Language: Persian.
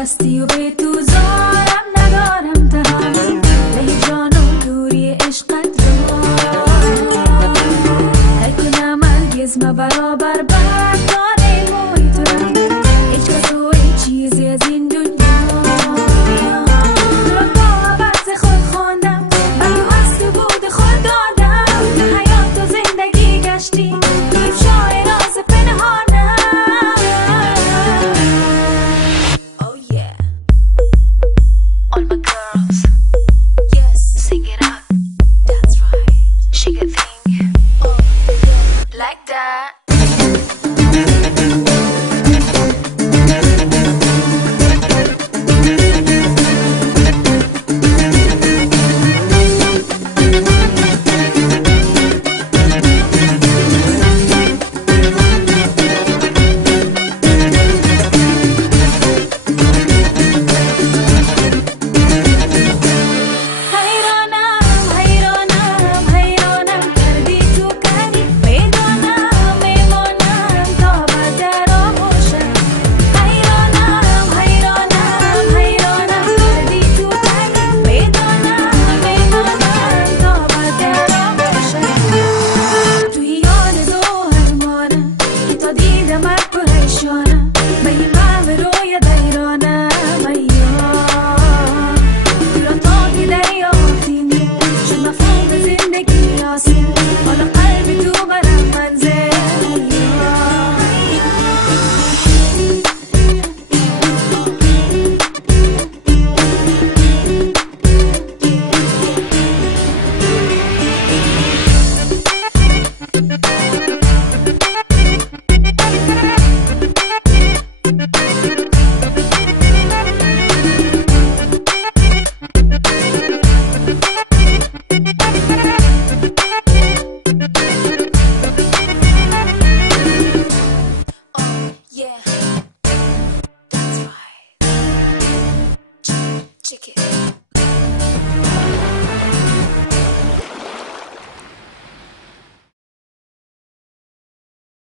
هستی و به تو زارم ندارم تهایی له جان و دوری عشقت رو هر کنم هرگز برابر برداره موی تو را هیچ کس و هیچ چیزی از این دنیا را با عوض خود خواندم برا از تو بود خود دادم به حیات و زندگی گشتی افشای راز پنهانم. Oh yeah, all my girls, yes, sing it out, that's right, shake a thing, oh yeah, like that. Chicken.